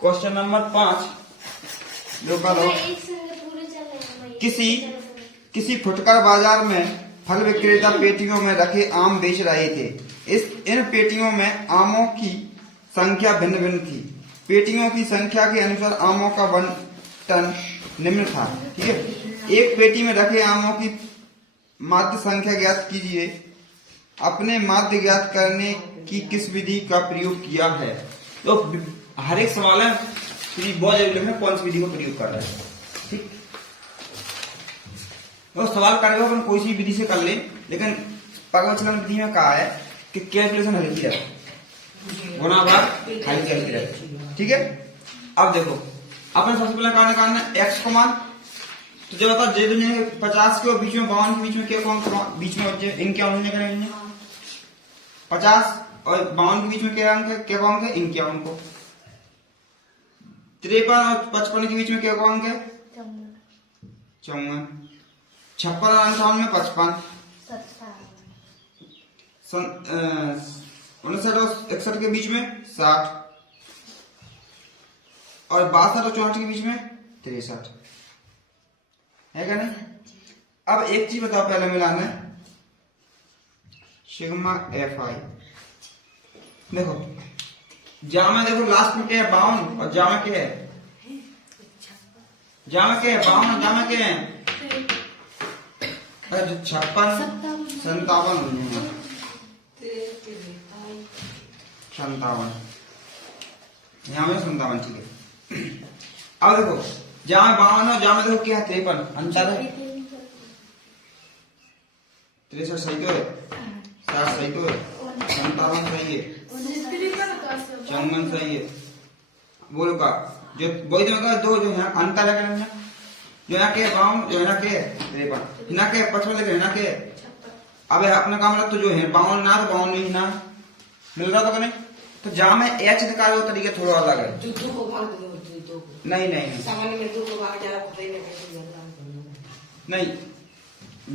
Question number 5 जो करो, किसी फुटकर बाजार में फल विक्रेता पेटियों में रखे आम बेच रहे थे। इन पेटियों में आमों की संख्या भिन्न भिन्न थी। पेटियों की संख्या के अनुसार आमों का बंटन निम्न था। ठीक है, एक पेटी में रखे आमों की माध्य संख्या ज्ञात कीजिए। अपने माध्य ज्ञात करने की किस विधि का प्रयोग किया है। तो हर एक सवाल है बहुत जरूरी है कौन सी विधि को प्रयोग कर रहा है। ठीक, तो सवाल करेगा अपन कोई सी विधि से कर ले, लेकिन पगवचलन विधि में कहा है कि कैलकुलेशन हल्की है, गुणा भाग खाली कैलकुलेट। ठीक है, अब देखो अपन सबसे पहले करना एक्स को मान। तो जब बता 50 के बीच में 52 के बीच में क्या कौन बीच में इनके अंक करेंगे 50 और 52 के बीच में क्या अंक है, क्या अंक है इनके अंक को। 53 और 55 के बीच में क्या अंक है 54। 56 और 58 में 55। 59 और 61 के बीच में 60 और 62 और 64 के बीच में 63 है क्या नहीं। अब एक चीज बताओ पहले मिलाना सिग्मा एफ आई। देखो जामा, देखो लास्ट में क्या है 52 और जामा क्या है 52 और जामा क्या है 56 57 यहाँ में 57। ठीक है, अब देखो जहाँ 52 और जहाँ देखो क्या है 53 अंतर है। 63 सही तो है, 60 सही तो है, 57 सही है, 54 सही है। बोलो का जो वही तो कहा दो जो है अंतर है, जो यहाँ के 52 जो यहाँ के 53 यहाँ के 55 लेकर यहाँ के। अब अपना काम रख तो जो है 52 ना तो 52 नहीं ना मिल रहा था नहीं। तो जहाँ में एच निकाले वो तरीका थोड़ा अलग है। नहीं सामान्य में 2 को भाग नहीं,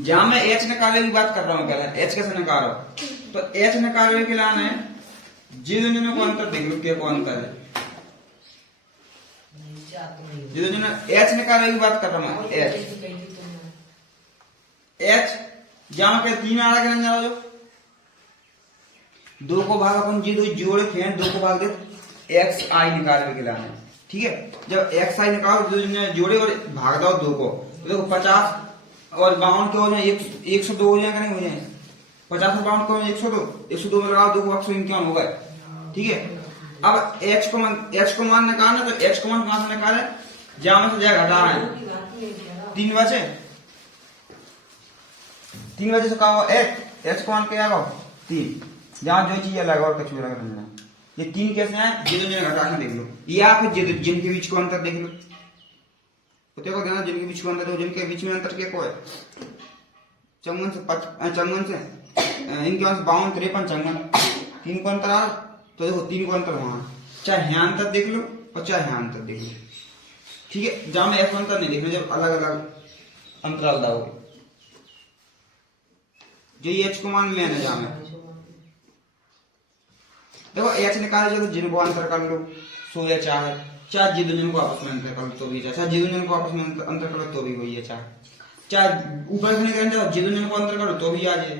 जहाँ मैं एच निकालने की बात कर रहा हूँ पहले एच कैसे निकाल रहा हूँ। तो एच निकालने के लिए है जिन को अंतर देख लो क्या को अंतर है। जिन एच निकालने की बात कर रहा हूँ एच जहाँ के 3 आ रहा है जो 2 को भाग अपन जी 2 जोड़े फेंक 2 को भाग दे एक्स आई निकालने के लिए। ठीक है, जब एक्स आई निकालो जोड़े और भाग दो 2 को तो देखो 50 और 52 के हो जाए 102 हो जाए हो जाए 50 और 52 को 102 में लगाओ 2 को 151 हो गए। ठीक है, अब x को मान निकालना तो x को मान कहां से निकाले जहां से जाए घटा रहे हैं 3 बजे से कहा x को मान क्या आएगा 3 जहां जो चीज लगा और कचूरा करना। ये 3 कैसे हैं जिन्होंने घटा के देख लो या फिर जिनके बीच को अंतर देख लो। तो देखो ध्यान जिनके बीच को अंतर हो जिनके बीच में अंतर क्या को है 54 से 55 से इनके पास 52 53 54 3 को अंतर आ। तो देखो 3 को अंतर वहां चाहे यहाँ अंतर देख लो और चाहे यहाँ अंतर देख लो। ठीक है, जहां में ऐसा अंतर नहीं देखना जब अलग अलग अंतराल दाओगे जो ये एच को मान लेना जहां में देखो एच निकाले जो जिनको अंतर कर लो सो या चाहे जी दोनों को आपस में अंतर कर लो तो भी चाहे जी दोनों को आपस में अंतर कर लो तो भी वही है चाहे ऊपर से निकालने जाओ जी दोनों को अंतर करो तो भी आ जाए।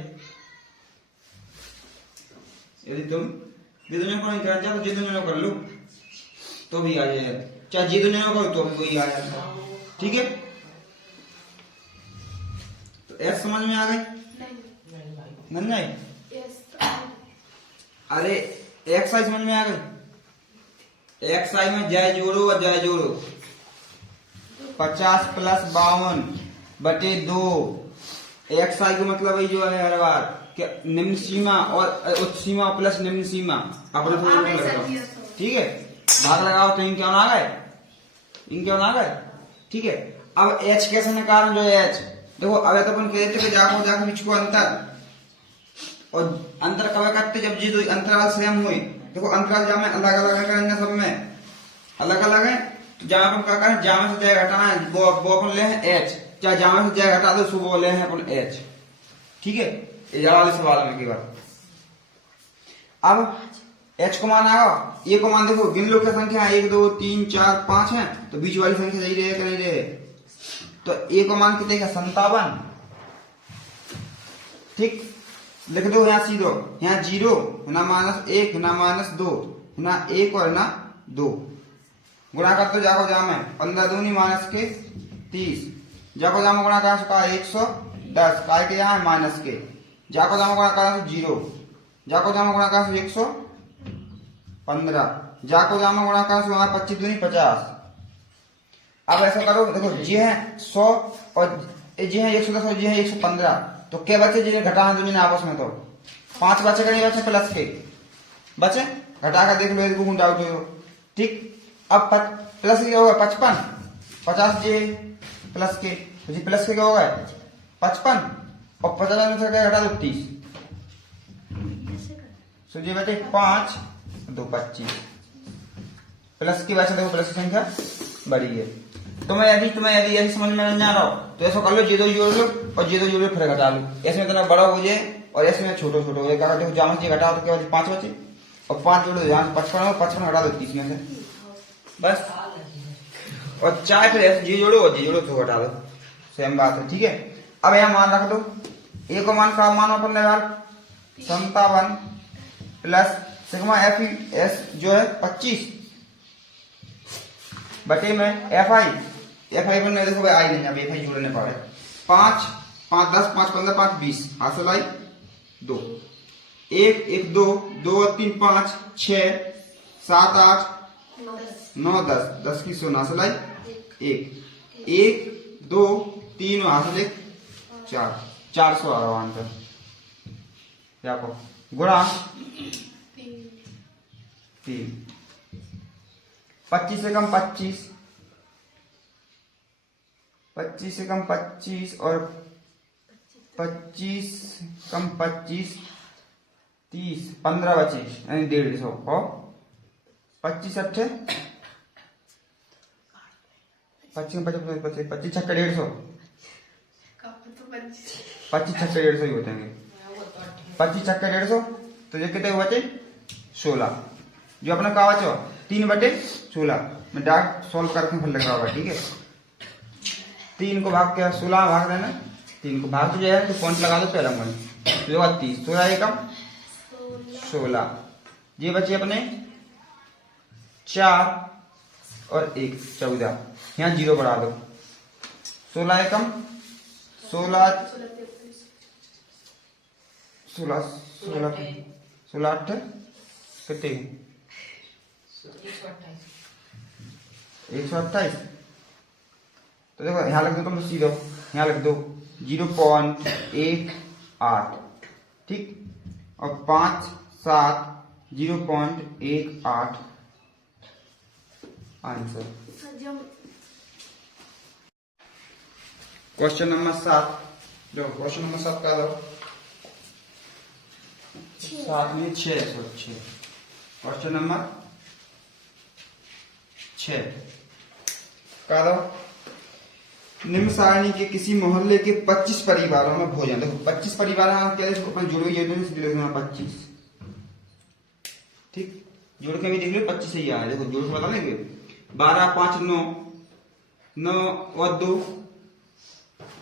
यदि तुम जी दोनों को निकालना चाहो तो जी दोनों कर लो तो भी आ जाए, चाहे जी दोनों करो तो भी वही आ जाता है। ठीक है, तो एस समझ में आ गई नहीं? अरे एक्स आई समझ में आ गई। एक्स आई में जय जोड़ो और जय जोड़ो 50 + 52 बटे 2 एक्स आई का मतलब है जो है हर बार क्या निम्न सीमा और उच्च सीमा प्लस निम्न सीमा अपने थोड़ा लगाओ। ठीक है, भाग लगाओ तो इनके आ गए। ठीक है, अब एच कैसे निकाल जो है एच देखो अब तो अपन कहते थे जाको बीच को अंतर और अंतर कब करते जब जी 2 अंतराल सेम हुए। देखो अंतराल जहाँ में अलग अलग है सब में अलग अलग है। तो जहाँ अपन क्या करें जहाँ से जय घटाना है वो अपन ले हैं एच, चाहे जहाँ से जय घटा दो सो वो ले हैं अपन एच। ठीक है, वाले सवाल में की बात। अब h को मान आएगा, a को मान देखो गिन लो क्या संख्या है, 1 2 3 4 5 है, तो बीच वाली संख्या सही रहे कि नहीं रहे, तो a को मान कितने का 57। ठीक, लिख दो यहाँ सीधो, यहाँ 0 ना -1 ना -2 ना 1 और ना 2, गुणा कर तो जाको जा में 15 दूनी माइनस के 30, जाको जाम गुणा कर चुका 110 काय के यहाँ माइनस के, जाको जाम गुणा कर 0, जाको जाम गुणा कर 115, जाको जाम गुणा कर 25 दूनी 50। अब ऐसा करो देखो जी है 100 और जी है 110 और जी है 115, तो क्या बचे जिन्हें घटाना दोनों आपस में, तो 5 बचे का नहीं बचे प्लस के बचे, घटा कर देख लो गुण डाउट हो। ठीक, अब प्लस के क्या होगा 55, 50 जे प्लस के, तो जी प्लस के क्या होगा 55 और 50 में से क्या घटा दो 30, तो जी बचे 5 2 25, प्लस की वजह देखो प्लस की संख्या बड़ी है। तुम्हें यदि ऐसे समझ में नहीं आ रहा हो तो ऐसा कर लो, ये दो जोड़ लो और ये दो जोड़ फिर घटा लो, ऐसे में इतना बड़ा हो जाए और ऐसे में छोटा छोटा हो जाए। देखो जहां से घटाओ तो क्या बचे 5 बचे और 5 जोड़ दो, जहां 55 55 घटा दो 30 में से बस, और 4 फिर ऐसे जी जोड़ो और जी जोड़ो तो घटा दो, सेम बात है। ठीक है, अब यहाँ मान रख दो, ए को मान का मान अपन लगा 57 प्लस सिग्मा एफ एस जो है 25 बटे में एफ आई बन में देखो भाई आई नहीं, अब एफ आई जोड़ने पड़े 5 5 10 5 15 5 20 हासिल आई 2 1 1 2 2 3 5 6 7 8 9 10 10 की 100 हासिल आई 1 1 2 3 हासिल 1 4 400 आ रहा आंसर, देखो गुणा 3 25 से कम 25, 25 से कम 25 और 25 कम 25 30 15 बचे यानी 150 और 25 अट्ठे 25 25 छक्का 150, 25 छक्का 150 ही होते हैं, 25 छक्का 150, तो ये कितने बचे 16, जो अपना कहा बचो 3 बटे 16 में डाक सॉल्व करके फिर लगा होगा। ठीक है, 3 को भाग क्या 16 भाग देना, 3 को भाग तो जो है तो पॉइंट लगा दो पहला मन, जो 30 16 एकम 16, ये बचे अपने 4 और 1 14, यहाँ 0 बढ़ा दो, 16 एकम 16 16 16 16 8 कितने 128, तो देखो यहाँ लग दो तुम सीधो, यहाँ लग दो 0.18, ठीक, और 5 7 0.18 आंसर। क्वेश्चन नंबर 7, जो क्वेश्चन नंबर 7 का दो 7 में 6 क्वेश्चन नंबर 6 का दो, निम्न सारणी के किसी मोहल्ले के 25 परिवारों में भोजन, देखो 25 परिवार क्या अपन जोड़ के 25, ठीक, जोड़ के भी देख लो 25 ही आया, देखो जोड़ के बता देंगे 12 5 9 9 और 2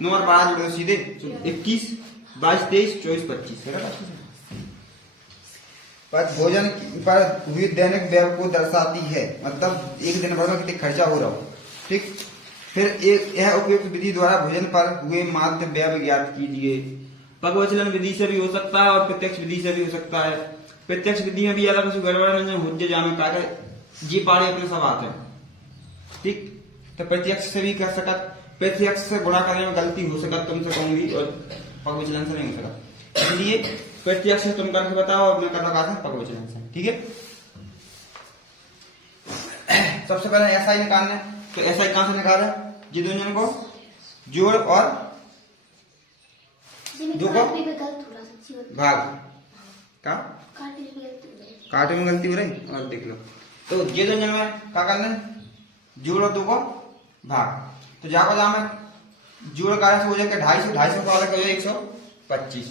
9 और 12 जोड़ो सीधे 21 22 23 24 25 है ना। पर भोजन पर हुई दैनिक व्यय को दर्शाती है, मतलब एक दिन भर में कितने खर्चा हो रहा हो। ठीक, फिर एक यह उपयुक्त विधि द्वारा भोजन पर हुए माध्य व्यय ज्ञात कीजिए। पगवचलन विधि से भी हो सकता है और प्रत्यक्ष विधि से भी हो सकता है। प्रत्यक्ष विधि में भी ज्यादा कुछ गड़बड़ नहीं हो जामे का जी पाड़े अपने सब आते हैं। ठीक, तो प्रत्यक्ष से भी कर सकत, प्रत्यक्ष से गुणा करने में गलती हो सकत तुमसे कहूंगी, और पगवचलन से नहीं हो सकता, इसलिए प्रत्यक्ष से तुम करके बताओ और मैं कर लगा पगवचलन से। ठीक है, सबसे पहले ऐसा ही निकालना है, तो ऐसा ही कहां से निकाला, ये दोनों को जोड़ और दो को भाग का काटे में गलती हो रही, और देख लो, तो ये दोनों में क्या करना है, जोड़ और दो को भाग, तो जाकर जहां में जोड़ का हो जाएगा 250 का अलग हो जाएगा 125,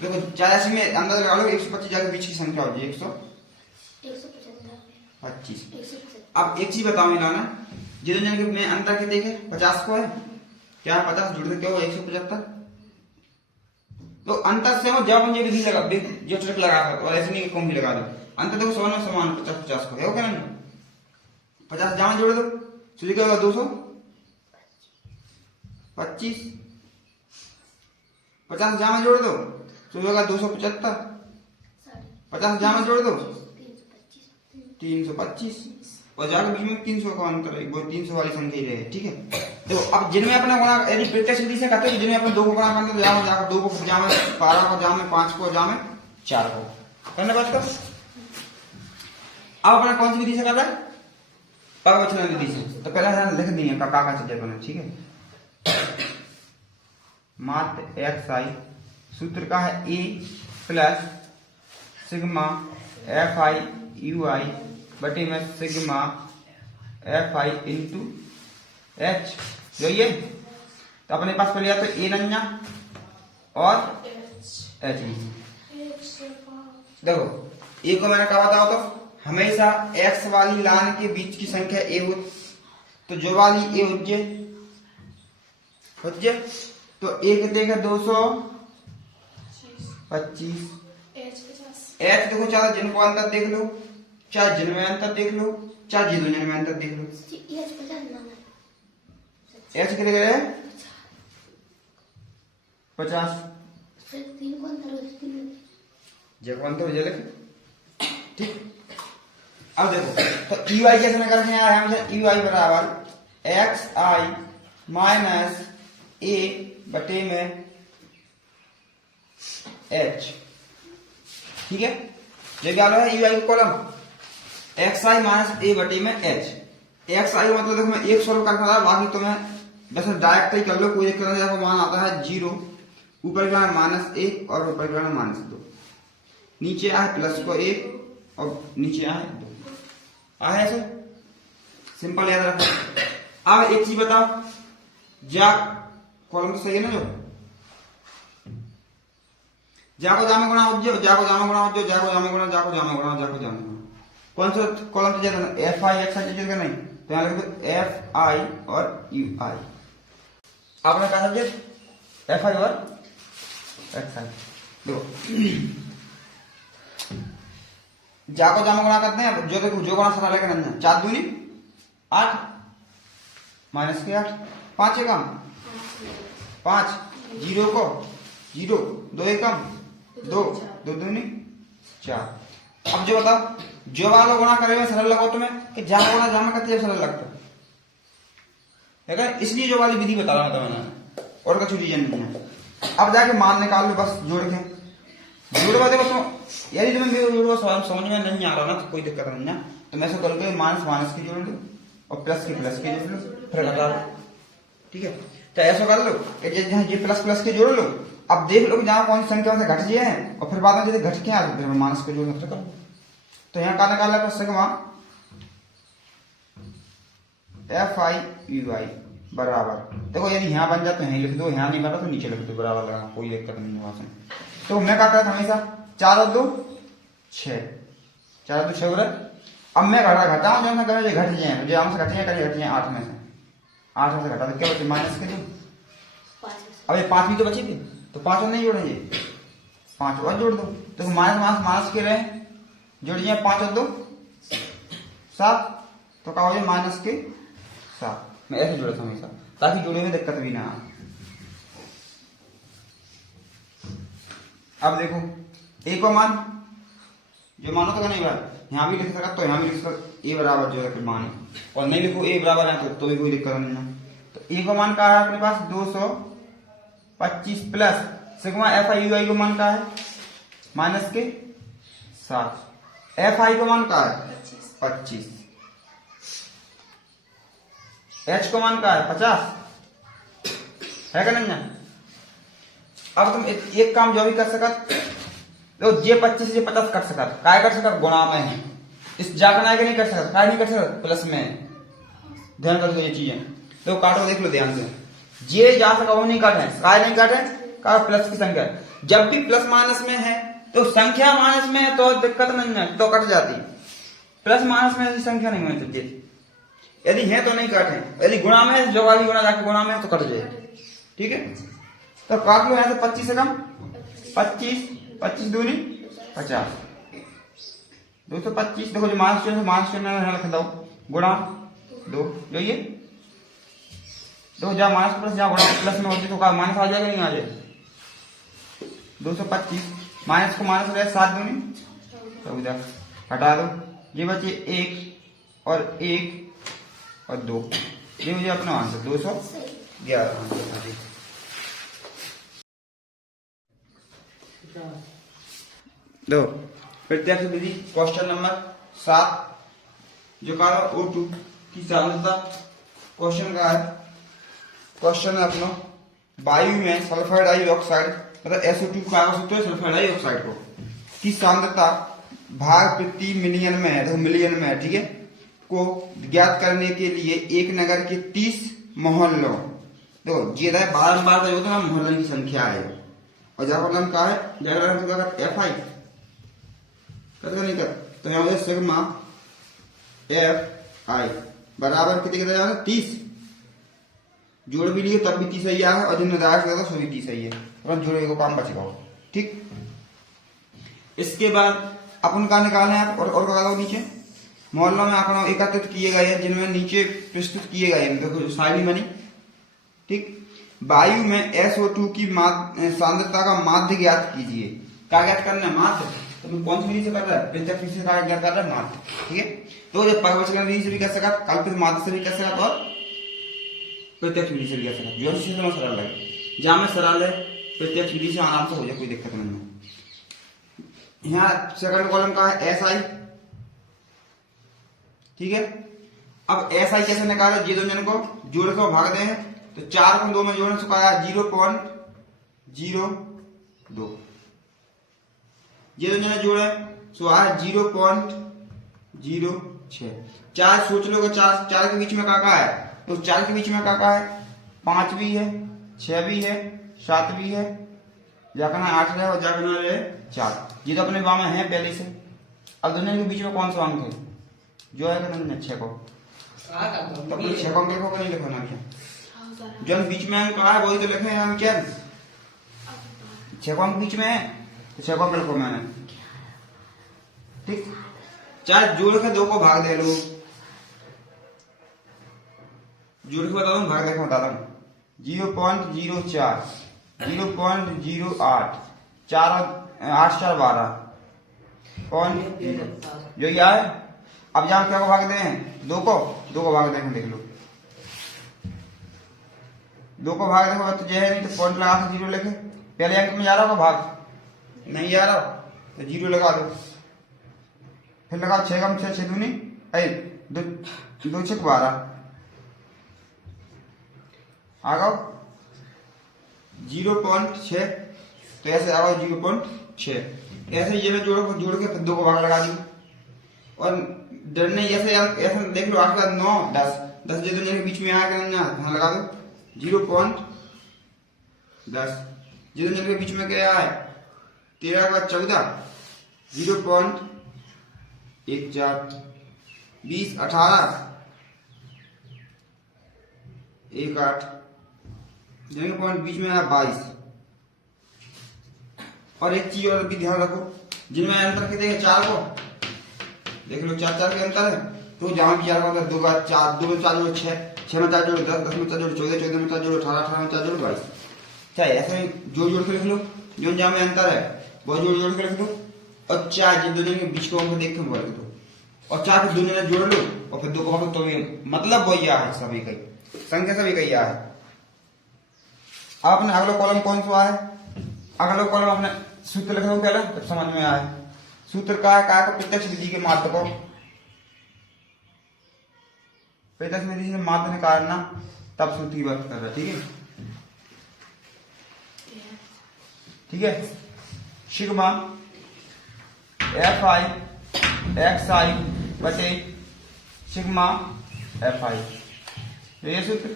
देखो 84 में अंदर लगा लो 125 जाके बीच की संख्या हो जाए 125, 25। अब एक चीज बताओ मिलाना, जितने जन के में अंतर के देखे 50 को है क्या, 50 जुड़ के क्या हो 175। तो अंतर से हो जब मुझे विधि लगा जो ट्रिक लगा कर और ऐसे नहीं कम भी लगा दो, अंतर देखो समान में समान 50 को है वो क्या ना, 50 जमा जोड़ दो तो क्या होगा 225, 50 जमा जोड़ दो तो होगा 275, 50 जमा जोड़ दो 325 और जाकर बीच में 300 का अंतर है, वो 300 वाली संख्या ही रहे। ठीक है, तो अब जिनमें अपना गुणा यदि प्रत्यक्ष विधि से करते हैं, जिनमें अपने 2 को गुणा करते हैं तो जाकर 2 को जामे 12 को जामे 5 को जामे 4 को करना बात कर। अब अपना कौन सी विधि से कर रहा है, पगवचन विधि से। तो पहले ध्यान लिख दिए का सब्जेक्ट बना। ठीक है, मात्र xi सूत्र का है a plus sigma fi ui बटे में सिग्मा fi इंटू h, जो ये तो अपने पास पहले तो a नन्या और h। देखो a को मैंने कहा बताओ तो हमेशा x वाली लाइन के बीच की संख्या a हो, तो जो वाली a होजे तो एक देखे 225, h देखो चाहे जिनको अंतर देख लो, चाहे जिनमें अंतर देख लो, चाहे जिनमें में अंतर देख लो, h कितने गए 50, जब अंतर हो जाए। ठीक, अब देखो तो ui कैसे निकाल के आया हमसे, ui बराबर xi माइनस a बटे में h। ठीक है, जो क्या है ui का कॉलम xi माइनस a बटे में h। xi मतलब देखो मैं एक सॉल्व करना था, बाकी तो मैं बस डायरेक्ट ही कर लो, कोई दिक्कत नहीं। आपको मान आता है 0, ऊपर का -1 और ऊपर का -2, नीचे आए प्लस को 1 और नीचे आए 2 आए ऐसे सिंपल याद रखो। अब एक चीज बताओ, जा कॉलम तो सही है ना, जो जाको जामे गुणा उपजो, जाको जामे गुणा उपजो, जाको जामे गुणा, जाको जामे गुणा, जाको जामे गुणा, कौन सा कॉलम तो ज्यादा fi xi चीज का नहीं, तो यहां लिख दो fi और ui। आपने कहा सब्जेक्ट fi और xi। देखो जाको जामे गुणा करते हैं, जो देखो जो गुणा सरल है करना, 4 दूनी 8 माइनस के 8, 5 एकम 5, 0 को 0, 2 एकम 2, 2 दूनी 4। अब जो बताओ जो वाला गुणा करेगा सरल लगा तुम्हें कि जामा गुणा जामा करते सरल लगता है, इसलिए जो वाली विधि बता रहा था मैंने, और का रीजन नहीं है। अब जाके मान निकाल लो बस जोड़ के, जोड़वा देखो तो यदि तुम्हें जोड़वा समझ में नहीं आ रहा ना तो कोई दिक्कत नहीं है, तो मैं ऐसा करूंगा माइनस माइनस की जोड़ लो और प्लस की जोड़ लो, फिर घटा लो। ठीक है, तो ऐसा कर लो कि जहां ये प्लस प्लस के जोड़ लो, अब देख लो जहां कौन सी संख्या से घट जाए हैं और फिर बाद में यदि घट के आ जाए माइनस के जोड़ लो। तो यहाँ का निकाल लो सिग्मा fi ui बराबर, देखो यदि यहाँ बन जाए तो यहीं लिख दो, यहाँ नहीं बना तो नीचे लिख दो, बराबर लगा, कोई दिक्कत नहीं है वहां से। तो मैं क्या करता हमेशा 4 और 2 6, 4 और 2 6 हो रहा। अब मैं घटाऊं जो घट जाए, जो आम से घट जाए 8 में से, 8 में से घटा तो क्या बचे माइनस के 2। अब ये 5 भी तो बची थी, तो 5 और नहीं जोड़ेंगे, 5 और जोड़ दो, तो माइनस माइनस माइनस के रहे जोड़िए 5 और 2 7, तो क्या हो जाए माइनस के 7। मैं ऐसे जोड़ा था हमेशा ताकि जोड़े में दिक्कत भी ना आए। अब देखो a को मान जो मानो तो नहीं बात यहाँ भी लिख सकता, तो यहाँ भी लिख सकता a बराबर जो है मान, और नहीं लिखो a बराबर है तो भी कोई दिक्कत नहीं है। तो a को मान का है अपने पास 225 प्लस सिग्मा fi ui को मान का है माइनस के 7, fi को मान का है 25, h को मान का है 50 है क्या नहीं है। अब तुम एक काम जो भी कर सकत, तो जे 25 से 50 कर सकत, काय कर सकत गुणा में है, इस जाकर के नहीं कर सकत, काय नहीं कर सकत प्लस में, ध्यान कर दो ये चीजें। तो काटो देख लो ध्यान से, जे जा सका वो नहीं काटे, काय नहीं काटे, का प्लस की संख्या जब भी प्लस माइनस में है तो संख्या माइनस में है तो दिक्कत नहीं है, तो कट जाती। प्लस माइनस में ऐसी संख्या नहीं होनी चाहिए, यदि है तो नहीं काटे, यदि गुणा में है, जो वाली गुणा जाके गुणा में है तो कट जाए। ठीक है, तो काट लो यहां से 25 से कम 25, 25 दूनी 50, 225। देखो जो माइनस चिन्ह में लिख दो गुणा 2, जो ये देखो जहाँ माइनस प्लस जहाँ गुणा प्लस में होती तो का माइनस आ जाएगा, नहीं आ जाएगा। 225 माइनस को माइनस हो जाए 7 दूनी 14, हटा दो, ये बचे 1 और 1 और 2, ये मुझे अपना आंसर 211। दो प्रत्यक्ष विधि क्वेश्चन नंबर 7 जो कहा O2 की सांद्रता। क्वेश्चन का है, क्वेश्चन है अपना वायु में सल्फर डाइऑक्साइड मतलब SO2 का सूत्र है सल्फर डाइऑक्साइड को की सांद्रता भाग प्रति मिलियन में है, देखो मिलियन में है, ठीक है, को ज्ञात करने के लिए एक नगर के 30 मोहल्लों, देखो ये है बारंबार का होता है मोहल्लों की संख्या है, और जहां मतलब क्या है जगह FI करता नहीं कर, तो यहाँ सिग्मा FI बराबर कितने कितना जाएगा 30, जोड़ भी लिए तब भी 30 ही है, और जिन निर्धारक से सभी 30 ही है, तो जोड़े को काम बचेगा। ठीक, इसके बाद अपन का निकाले आप और लगा दो नीचे मोहल्लों में आंकड़ों एकत्रित किए गए हैं जिनमें नीचे प्रस्तुत किए गए हैं, देखो साइड बनी। ठीक, वायु में SO2 की सांद्रता का माध्य ज्ञात कीजिए। क्या ज्ञात करना है? माध्य। तो मैं कौन सी विधि से कर रहा है? प्रत्यक्ष विधि से ज्ञात कर रहा है माध्य। ठीक है, तो जब प्रवचन विधि से भी कर सकता, कल्पित माध्य से भी कर सकता और प्रत्यक्ष विधि से भी कर सकता, जो चीज में सरल लगे। जहां में सरल है प्रत्यक्ष विधि से आराम से हो जाए, कोई दिक्कत नहीं है। यहाँ सेकंड कॉलम का है SI। ठीक है, अब SI कैसे निकाले? ये दो जन को जोड़ को भाग दे, तो 4 को 2 में जोड़ने से आया 0.02, ये दो जने जोड़े सो आया 0.06। 4 सोच लो, 4 के बीच में काका है, तो 4 के बीच में काका है 5 भी है, 6 भी है, 7 भी है, जाकना 8 रहे और जाकना रहे 4। ये तो अपने बाम में है पहले से। अब दोनों के बीच में कौन सा अंक है? जो है 6 को, तो 6 को अंक लिखो, नहीं लिखो ना क्या? जो बीच में अंक है वही तो लिखे हैं, क्या 6 को अंक बीच में है, तो 6 को अंक लिखो मैंने। ठीक, 4 जोड़ के 2 को भाग दे लो, जोड़ के बता दूं, भाग देखो बता दूं 0.04, 0.08, 4 और 8 4 12 जो क्या है। अब यहां क्या को भाग दे हैं? 2 को भाग दें, देख लो 2 को भाग देखो तो जो है, नहीं तो पॉइंट लगा के 0 लिखे। पहले अंक में जा रहा होगा भाग, नहीं जा रहा तो 0 लगा दो, फिर लगा 6 कम 6 दूनी 2 6 12 आ गो 0.6, तो ऐसे आ गो 0.6। ऐसे ये में जोड़ के फिर 2 को भाग लगा दी, और डरने ऐसे देख लो 8 के बाद 9 10 ये दोनों के बीच में आया यहाँ लगा दो 0.10, ये दोनों के बीच में क्या है 13 के बाद 14 0.14, 20 18 18 जिनके पॉइंट बीच में आया 22। और एक चीज और भी ध्यान रखो, जिनमें अंतर के देखे 4 को देख लो, 4 4 के अंतर है, तो जहां भी 4 का अंतर 2 का 4, 2 में 4 जोड़ो 6, 6 में 4 जोड़ो 10, 10 में 4 जोड़ो 14, 14 में 4 जोड़ो 18, 18 में 4 जोड़ो 22। चाहे ऐसे जोड़ के लिख लो, जो जहां में अंतर है वो जोड़ के लिख लो, और 4 जिन दोनों के बीच को अंक देख के बोल दो, और 4 को दोनों ने जोड़ लो और फिर 2 को भाग, तो मतलब वही है, सभी का संख्या सभी का है। अब अपने अगला कॉलम कौन सा है? अगला कॉलम अपने सूत्र लिख लो पहले, तब समझ में आए। सूत्र का है का प्रत्यक्ष विधि के माध्य को, प्रत्यक्ष विधि से माध्य निकालना, तब सूत्र की बात कर रहा है। ठीक है, ठीक है, सिग्मा FI XI बटे सिग्मा FI, ये सूत्र।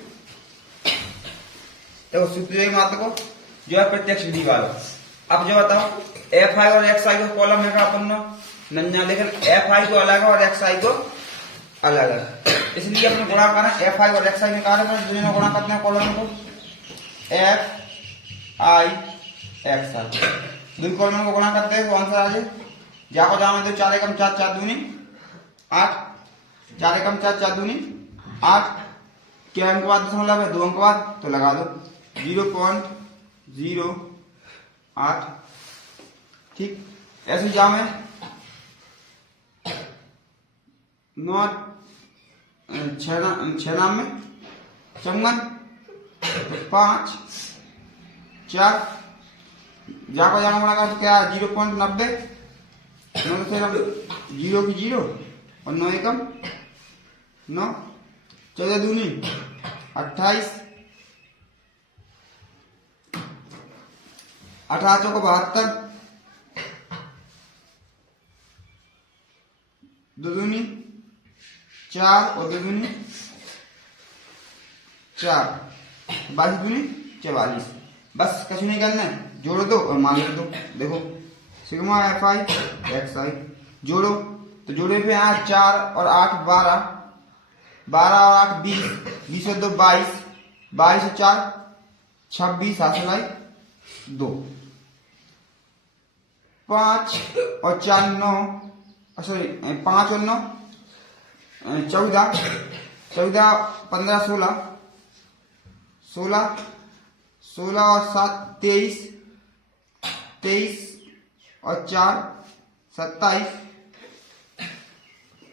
देखो सूत्र मात्र को जो है प्रत्यक्ष विधि वाला। अब जो बताओ FI और XI का कॉलम है अपन नन्या, लेकिन एफ आई को अलग है और एक्स आई को अलग है, इसलिए अपने गुणा करना एफ आई और एक्स आई निकाले तो दोनों गुणा करते हैं कॉलम को, एफ आई एक्स आई, दो कॉलम को गुणा करते हैं तो आंसर आ जाए। जाको जाओ तो 4 एकम 4 4 दूनी 8, 4 एकम 4 4 दूनी 8, क्या अंक बाद दशमलव है 2 अंक बाद तो लगा दो 0.08, ठीक। ऐसे जाओ मैं नॉट 6 नाम में 54 5 4, जाको जाना पड़ेगा तो क्या 0.90, 0 की 0 और 9 एकम 9, 14 दूनी 28, 18 चौको 72, 2 दूनी 4 और 2 दूनी 4, 22 दूनी 44, बस कुछ नहीं करना है, जोड़ दो और मान लिख दो। देखो सिग्मा एफ आई एक्स आई जोड़ो तो जोड़े पे 8 4 और 8 12, 12 और 8 20, 20 और 2 22, 22 और 4 26, हासिल आई 2, 5 और 4 9, सॉरी 5 और 9 14, 14 15 16, 16 16 और 7 23, 23 और 4 27,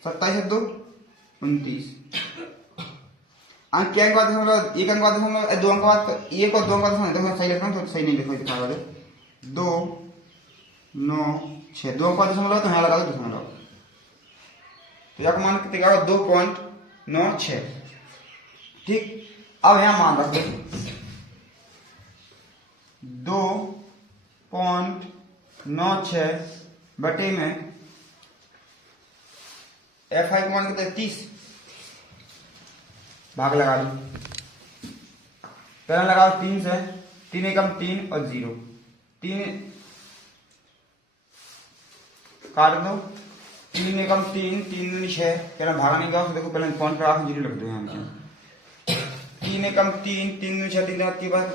27 और 2 29, अंक क्या अंक बाद दशमलव, एक अंक बाद दशमलव, 2 अंक बाद, एक और 2 अंक बाद दशमलव, सही लिख रहा हूँ तो सही नहीं लिखो, दिखा दो 2 9 6, 2 अंक बाद दशमलव तो यहाँ लगा दो दशमलव, तो यहाँ मान कितने का 2.96, ठीक। अब यहाँ मान रख दो 2.96 बटे में एफ आई को मान कितने 30, भाग लगा दो, पहला लगाओ 3 से, 3 एकम 3 और 0, 3 काट दो, 3 एकम 3 3 दूनी 6, पहले भागा नहीं गया तो देखो पहले पॉइंट पर आकर 0 लिख दो यहाँ पे, 3 एकम 3 3 दूनी 6, 3 की बात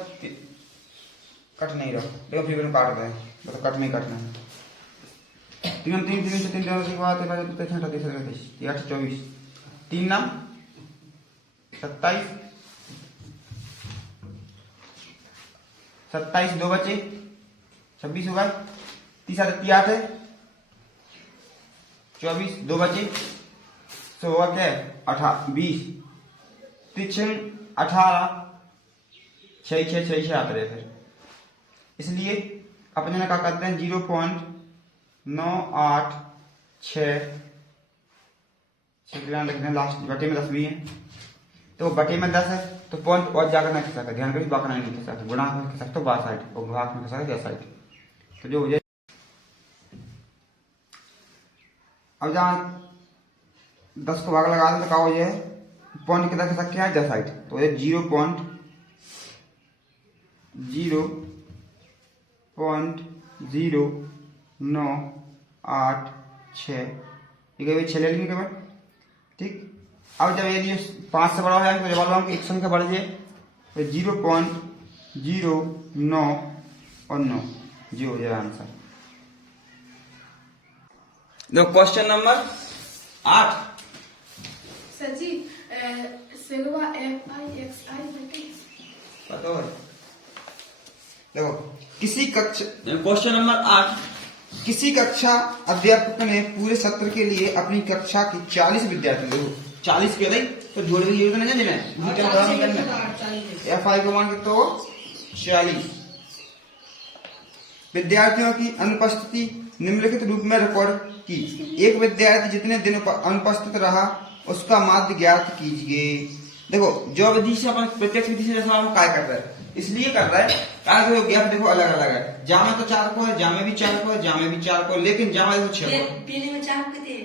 कट नहीं रहा, देखो फिर काट रहे हैं मतलब कट नहीं काटना है, 3 3 3 से 3 की बात है 8 24, 3 नाम 27, 27 2 बचे 26 होगा, 30 8 है 24, 2 बचे तो होगा क्या 18 20, 18 6 6 6 आते रहे फिर, इसलिए अपने क्या करते हैं 0.986 लिखते हैं लास्ट, बटे में 10 भी है तो बटे में 10 है तो पॉइंट और जाकर नहीं खिसा, ध्यान करिए बाकी नहीं खिसा, गुणा में खिसा तो बार साइड और भाग में खिसा या साइड, तो जो हो जाए। अब जहाँ 10 को भाग लगा दें तो क्या हो जाए पॉइंट कितना खिसा क्या है 10 साइड, तो ये 0.0986 ये 6 ले लेंगे केवल, ठीक। अब जब यदि 5 से बड़ा है तो जब वाला एक संख्या बढ़ जाए तो 0.09 और 9 जी हो जाएगा आंसर। देखो question number 8 sir ji sigma F I X I पता है। देखो किसी कक्षा, क्वेश्चन नंबर 8, किसी कक्षा अध्यापक ने पूरे सत्र के लिए अपनी कक्षा की 40 विद्यार्थी, देखो 40 के तो जोड़ की जरूरत नहीं है एफ आई को मान के तो 40 विद्यार्थियों की अनुपस्थिति निम्नलिखित रूप में रिकॉर्ड की, एक विद्यार्थी जितने दिन अनुपस्थित रहा उसका माध्य ज्ञात कीजिए। देखो जो विधि से अपन प्रत्यक्ष विधि से जैसा हम काय कर रहे हैं इसलिए कर रहा है कारण ज्ञात देखो अलग अलग है, जामे तो 4 को है, जामे भी 4 को है, जामे भी 4 को, लेकिन जामे देखो 6 को, पीली में 4 कितने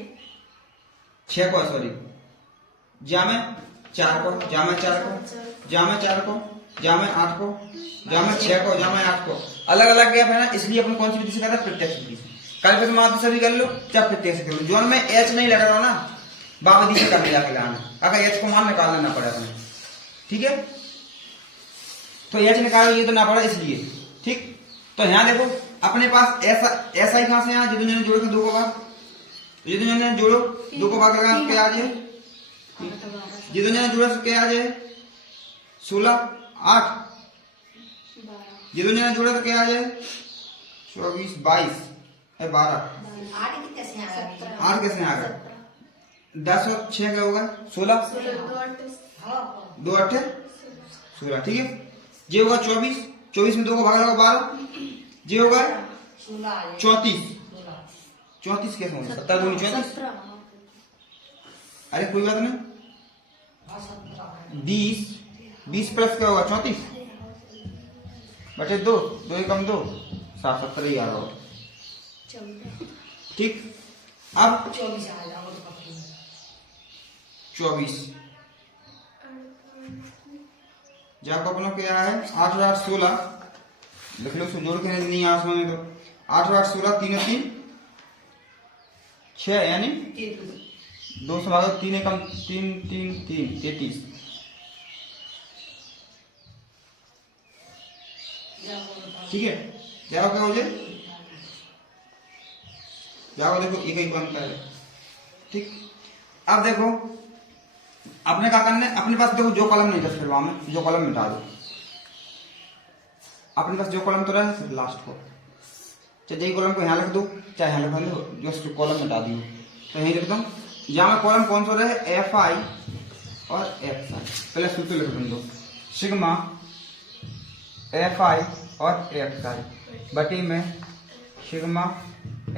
6 को, सॉरी जामे 4 को, जामे 4 को, जामे 4 को, जामे 8 को, जामे 6 को, जामे 8 को, अलग अलग गैप है ना, इसलिए अपन कौन सी विधि से कर रहे हैं प्रत्यक्ष विधि से। कल फिर मात्र सभी कर लो, चाहे प्रत्येक से कर लो। जोन में एच नहीं लग रहा ना, बाबा जी से कर लिया खिलाना, अगर एच को मान निकाल लेना पड़े अपने, ठीक है। तो एच निकालो ये तो ना पड़ा इसलिए, ठीक। तो यहाँ देखो अपने पास ऐसा ही कहां से यहाँ जितने जोड़े थे 2 को भाग, जितने जोड़ो 2 को भाग लगा क्या आ जाए, जितने जोड़े क्या आ जाए 16 8, जितने जोड़े तो क्या आ जाए 24 22 है 12, 8 कैसे आ गए 10 और 6 क्या होगा 16, 2 8 16, ठीक है। ये होगा 24, 24 में 2 को भाग लगा 12, ये होगा 34, 34 कैसे होगा 17 दूनी 34, अरे कोई बात नहीं 20 प्लस क्या होगा 34 बटे 2, 2 एकम 2 7 17 ही आ रहा होगा, ठीक। अब 24 जब अपनों क्या है 8 और 8 16 लिख लो, जोड़ के नहीं आ समझ तो 8 और 8 16 3 और 3 6 यानी 2 से भागो 3 एकम 3 3 3 33, ठीक है। जाओ क्या हो जाए, जाओ देखो एक ही बनता है, ठीक। अब देखो अपने क्या करना है, अपने पास देखो जो कॉलम नहीं था फिर वहां में जो कॉलम मिटा दो, अपने पास जो कॉलम तो रहा फिर लास्ट को, चाहे यही कॉलम को यहाँ लिख दो चाहे यहाँ लिख दो, जस्ट कॉलम मिटा दियो। तो यही लिख दो, यहाँ में कॉलम कौन सा रहे एफ आई और एक्स आई, पहले सूत्र लिख दो सिग्मा एफ आई और एक्स आई बटे में सिग्मा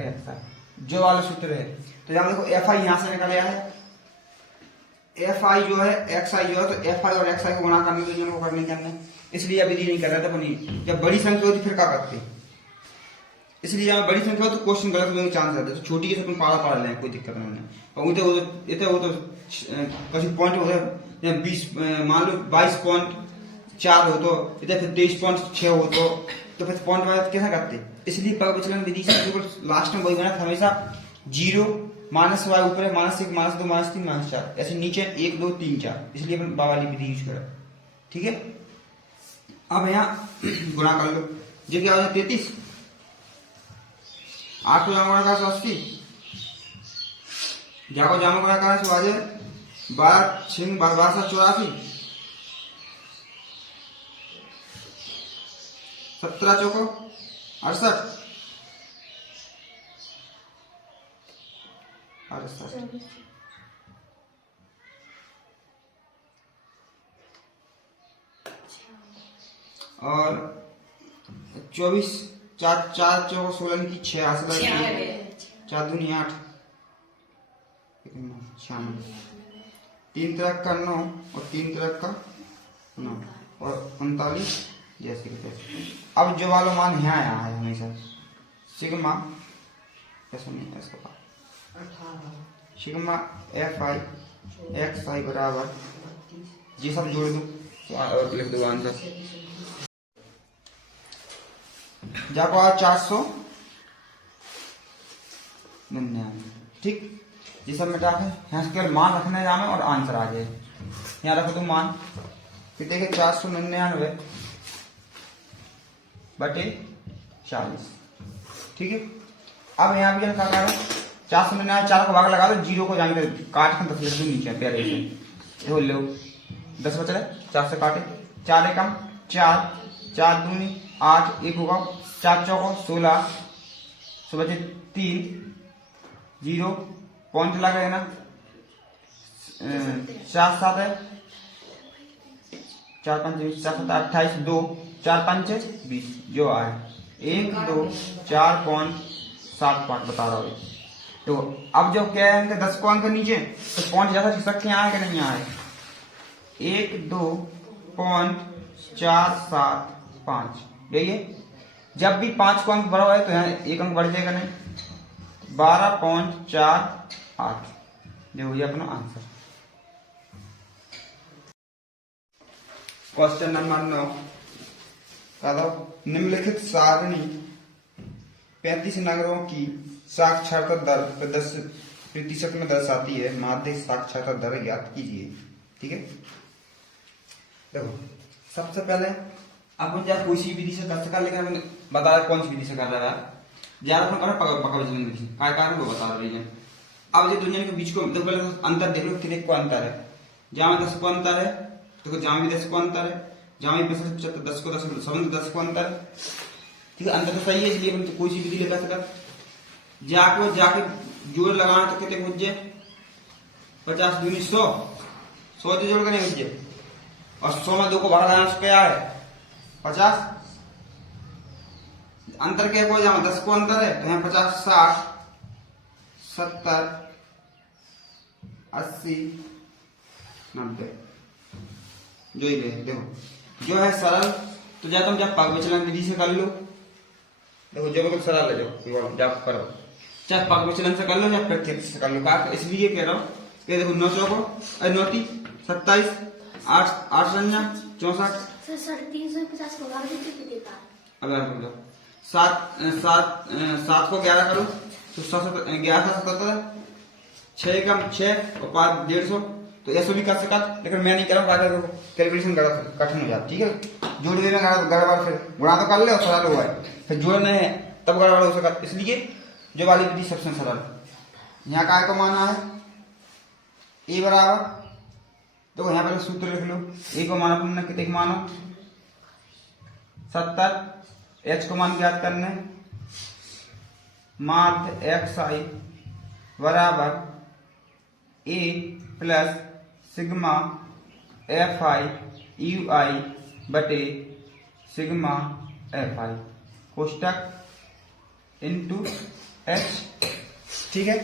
एक्स आई, जो वाला सूत्र है। तो यहाँ देखो एफ आई यहाँ से निकल आया है, एफ आई जो है एक्स आई जो है, तो एफ आई और एक्स आई को गुणा करने के लिए को करने करने, इसलिए अभी नहीं कर रहा था अपनी। जब बड़ी संख्या होती फिर क्या करते, इसलिए यहाँ बड़ी संख्या हो तो क्वेश्चन गलत होने के चांस रहते, तो छोटी के तुम पढ़ लें कोई दिक्कत नहीं है। और वो तो कभी पॉइंट हो गया 20 मान लो 22.4 हो तो इधर फिर 23.6 हो तो फिर पॉइंट वाइज कैसा करते, इसलिए पग विचलन विधि से लास्ट में वही बना हमेशा 0 माइनस वाई ऊपर -1 -2 -3 -4 ऐसे नीचे 1 2 3 4, इसलिए अपन बावाली विधि यूज करा, ठीक है। अब यहाँ गुणा कर लो, जो क्या हो जाए 33, 8 को जामा गुणा कर 80, जाको जामा गुणा कर से आ जाए 12 6 12 84, 17 चौको 68 और 24 4 4 चौको 16 की 6 4 दूनी 8 3 तरह का 9 और 3 तरह का 9 और 39 जैसे कि तैसे। अब जो वाला मान यहाँ आया है हमेशा सिग्मा ऐसा नहीं ऐसा sigma F I X I बराबर ये सब जोड़ दो और लिख दो आंसर, जाको आज 499, ठीक। ये सब मिटा के यहाँ से मान रखना है जामे और आंसर आ जाए, यहाँ रखो तुम मान, फिर देखिए 499 बटे 40, ठीक है। अब यहाँ भी क्या करो 499 4 को भाग लगा दो, 0 को जाएंगे काट के 10 लिख दो नीचे प्यारे से, ये लो 10 बच रहे 4 से काटे 4 एकम 4 4 दूनी 8 1 होगा 4 चौको 16 सो बचे 3 0 पॉइंट लगा है ना 4 7 है 4 5 20 4 7 28 2 4 5 20 जो आए 1 2 4.75 बता रहा हूँ। तो अब जो क्या है इनके 10 को अंक नीचे तो पॉइंट ज्यादा खिसक के आए कि नहीं आए 1 2 4 7 5 यही है। जब भी 5 को अंक बढ़ा हुआ है तो यहाँ 1 अंक बढ़ जाएगा नहीं 12.48 जो हुई अपना आंसर। क्वेश्चन नंबर 9 का निम्नलिखित सारणी 35 नगरों की साक्षरता दर 10% में दर्शाती है। माध्यिक साक्षरता दर ज्ञात कीजिए। ठीक है, देखो सबसे पहले अपन जब कोई सी विधि से कर सका, लेकिन अपन बता रहे कौन सी विधि से कर रहा है। ज्यादा अपन कर पका विचलन विधि काय कारण को बता रही है। अब ये दोनों के बीच को देखो, पहले अंतर देख लो कितने को अंतर है। जहां 10 को अंतर है, देखो जहां भी 10 को अंतर है, जहां भी 75 10 को 10 को अंतर है। ठीक है, अंतर तो सही है, इसलिए अपन तो कोई सी विधि ले सका। जाके जोड़ लगाना तो कितने मुझे 50 दूनी 100 से जोड़ करने मुझे, और 100 में 2 को भाग लगाना क्या है 50। अंतर क्या हो, जहां 10 को अंतर है तो यहाँ 50 60 70 80 90 जो ही देखो जो है सरल। तो जब तुम जब पग विचलन विधि से कर लो, देखो जो बिल्कुल सरल है, जो जब करो चाहे पग विचलन से कर लो चाहे प्रत्यक्ष से कर लो। का इसलिए कह रहा हूँ कि देखो 9 चौको 27 8 8 रंजा 64 350 को भाग दीजिए कितने का? अब 7 को 11 करो तो 11 77 6 कम 6 और 5 150। तो ऐसा भी कर सका, लेकिन मैं नहीं कर रहा हूँ, कैलकुलेशन कठिन हो जाती। ठीक है, जोड़ने में गड़बड़, फिर गुणा तो कर ले और सरल हुआ है, फिर जोड़ने है तब गड़बड़ हो सका। इसलिए जो वाली विधि सबसे सरल। यहाँ काय को माना है ए बराबर, तो यहाँ पर सूत्र लिख लो। ए को माना पुनः कितने मानो 70। एच को मान ज्ञात करने, माध्य एक्स आई बराबर A plus sigma F I U I बटे सिग्मा एफ आई कोष्टक इंटू एच। ठीक है,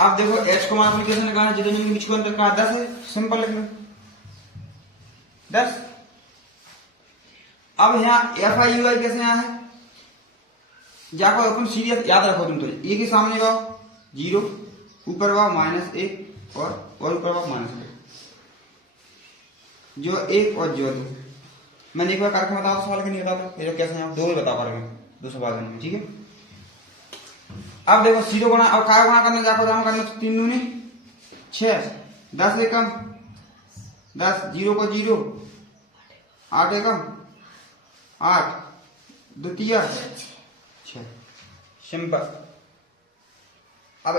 अब देखो एच को मान एप्लीकेशन कहा है, जितने बीच को अंतर कहा 10 है, सिंपल लिख लो 10। अब यहाँ एफ आई यू आई कैसे यहाँ है, जाको अपन सीरियस याद रखो तुम। तो ए के सामने वाओ 0, ऊपर वाओ -1 और ऊपर वाओ -1, जो 1 और जो 2। मैंने एक बार करके बताओ सवाल के नहीं बताता, ये जो कैसे यहाँ 2 ही बता पा रहे हैं 2 सवाल में। ठीक है, अब देखो 0 गुणा, अब काय गुणा करने जाको जमा करना 3 दूनी 6 10 एकम 10 0 को 0 8 एकम 8 द्वितीय 6 सिंपल। अब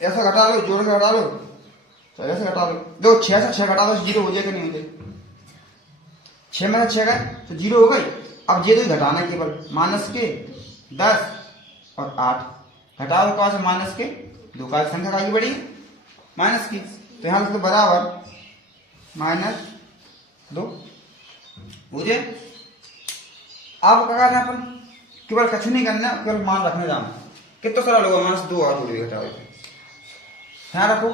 ऐसा घटा लो, जोड़ के घटा लो, चलो ऐसे घटा लो। देखो 6 से 6 घटा दो 0 हो जाएगा, नहीं हो जाएगा। 6 में से 6 गए तो 0 हो गई। अब ये 2 घटाना केवल माइनस के 10 और 8 घटा दो, कहां से माइनस के 2 का संख्या आगे बढ़ी माइनस की, तो यहां से तो बराबर -2 हो जाए। अब क्या करना अपन, केवल कछ नहीं करना, केवल मान रखने जाना। कितना सरल होगा, -2 और भी घटाओ। ध्यान रखो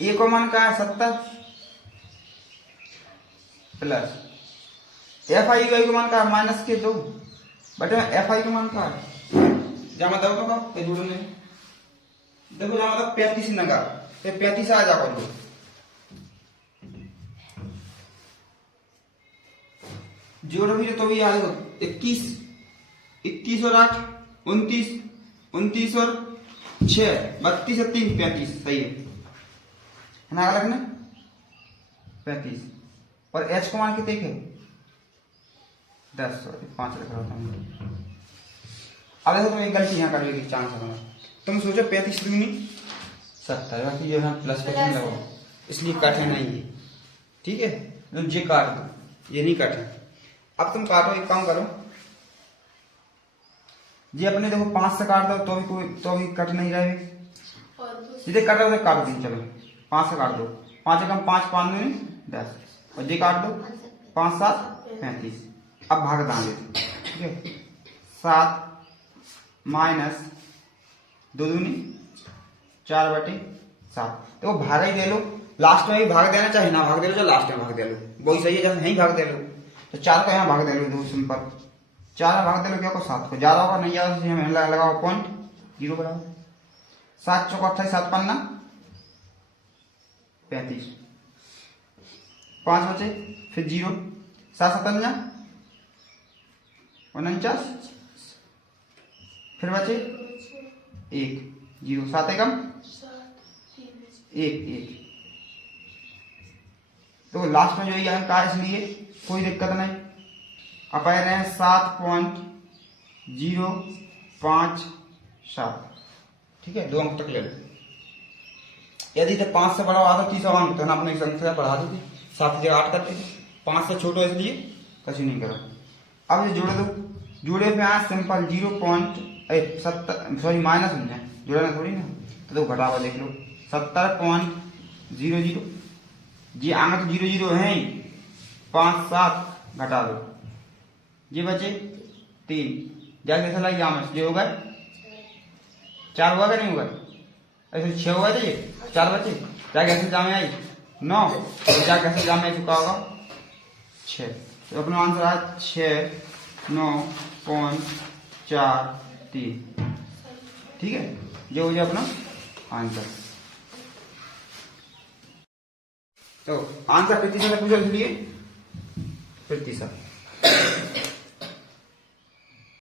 ए को मान का है 70 प्लस एफ आई को मान का है -2 बटे एफ आई को मान का है जमा दो तो जोड़ने देखो जमा दो 35 नगा, तो 35 आ जा कर लो। जोड़ भी तो भी आ देखो 21 और 8 29 29 और 6 32 और 3 35 सही है ना, रखना 35 और एच को मान के देखे 10 5 रख रहा था। अब देखो तुम एक गलती यहाँ कर लेगी चांस है, तुम सोचो 35 दूनी 70 बाकी जो है प्लस का चिन्ह लगाओ, इसलिए काटे नहीं है। ठीक है, तो ये काट दो, ये नहीं काटे। अब तुम काटो, एक काम करो, ये अपने देखो 5 से काट दो तो भी कट नहीं रहे, सीधे कट रहे तो काट दी। चलो 5 से काट दो, 5 कम 5 5 दूनी 10 और ये काट दो 5 7 35। अब भाग दांगे, ठीक है 7 माइनस 2 दूनी 4 बटे 7। देखो भाग ही दे लो, लास्ट में भी भाग देना चाहे ना भाग दे लो, चाहे लास्ट में भाग दे लो, वही सही है। जैसे नहीं भाग दे लो तो 4 का यहाँ भाग दे लो, 2 सिंपल 4 में भाग दे लो, क्या को 7 को ज्यादा होगा नहीं ज्यादा, हमें लगाओ पॉइंट 0 बराबर 7 चौक 28 7 पन्ना 35 5 बचे, फिर 0 7 57 49 फिर बचे 1 0 7 एकम 1 1। तो लास्ट में जो ये अंक आया इसलिए कोई दिक्कत नहीं। अब आ रहे हैं 7.057, ठीक है, 2 अंक तक ले लो। यदि तो 5 से बड़ा हुआ तो 30 अंक तो ना अपने संख्या बढ़ा देते, 7 की जगह 8 करते थे, 5 से छोटा इसलिए कुछ नहीं करा। अब ये जोड़े दो, जोड़े पे आया सिंपल 0.70 माइनस में जोड़ना थोड़ी ना, तो घटावा देख लो 70.00। ये आगे तो 0 0 है ही, 5 7 घटा दो, ये बचे 3, जाके कैसा लगे यहाँ में, ये होगा 4 हुआ क्या नहीं हुआ, ऐसे 6 हुआ था, ये 4 बचे, जाके कैसे जामे आई 9, तो जाके कैसे जामे आई चुका होगा 6। तो अपना आंसर आया 6.943, ठीक है, जो हो जाए अपना आंसर। तो आंसर 35 पूछा, इसलिए 35।